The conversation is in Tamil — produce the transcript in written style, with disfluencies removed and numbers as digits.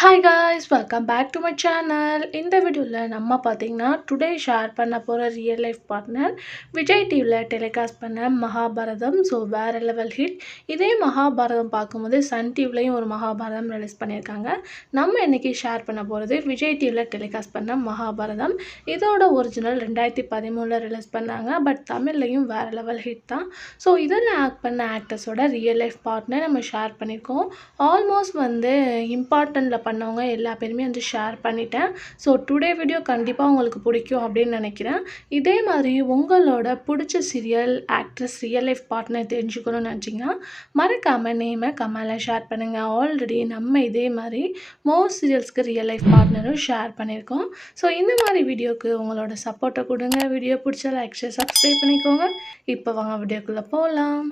Hi guys welcome back to my channel. இந்த வீடியோவில் நம்ம பார்த்தீங்கன்னா டுடே ஷேர் பண்ண போகிற ரியல் லைஃப் பார்ட்னர் விஜய் டிவியில் டெலிகாஸ்ட் பண்ண மகாபாரதம். ஸோ வேறு லெவல் ஹிட். இதே மகாபாரதம் பார்க்கும்போது சன் டிவிலையும் ஒரு மகாபாரதம் ரிலீஸ் பண்ணியிருக்காங்க. நம்ம இன்றைக்கி ஷேர் பண்ண போகிறது விஜய் டிவியில் டெலிகாஸ்ட் பண்ண மகாபாரதம். இதோட ஒரிஜினல் 2013 ரிலீஸ் பண்ணாங்க. பட் தமிழ்லையும் வேறு லெவல் ஹிட் தான். ஸோ இதில் ஆக்ட் பண்ண ஆக்டர்ஸோட ரியல் லைஃப் பார்ட்னர் நம்ம ஷேர் பண்ணியிருக்கோம். ஆல்மோஸ்ட் இம்பார்ட்டண்ட்டில் பண்ணவங்க எல்லா பேருமே ஷேர் பண்ணிட்டேன். ஸோ டுடே வீடியோ கண்டிப்பாக உங்களுக்கு பிடிக்கும் அப்படின்னு நினைக்கிறேன். இதே மாதிரி உங்களோட பிடிச்ச serial actress real life partner தெரிஞ்சுக்கணும்னு நினச்சிங்கன்னா மறக்காமல் நேமை கமெண்டில் ஷேர் பண்ணுங்கள். ஆல்ரெடி நம்ம இதே மாதிரி மோஸ்ட் சீரியல்ஸ்க்கு ரியல் லைஃப் பார்ட்னரும் ஷேர் பண்ணியிருக்கோம். ஸோ இந்த மாதிரி வீடியோக்கு உங்களோட சப்போர்ட்டை கொடுங்க. வீடியோ பிடிச்ச லைக் ஷேர் சப்ஸ்கிரைப் பண்ணிக்கோங்க. இப்போ வாங்க வீடியோக்குள்ளே போகலாம்.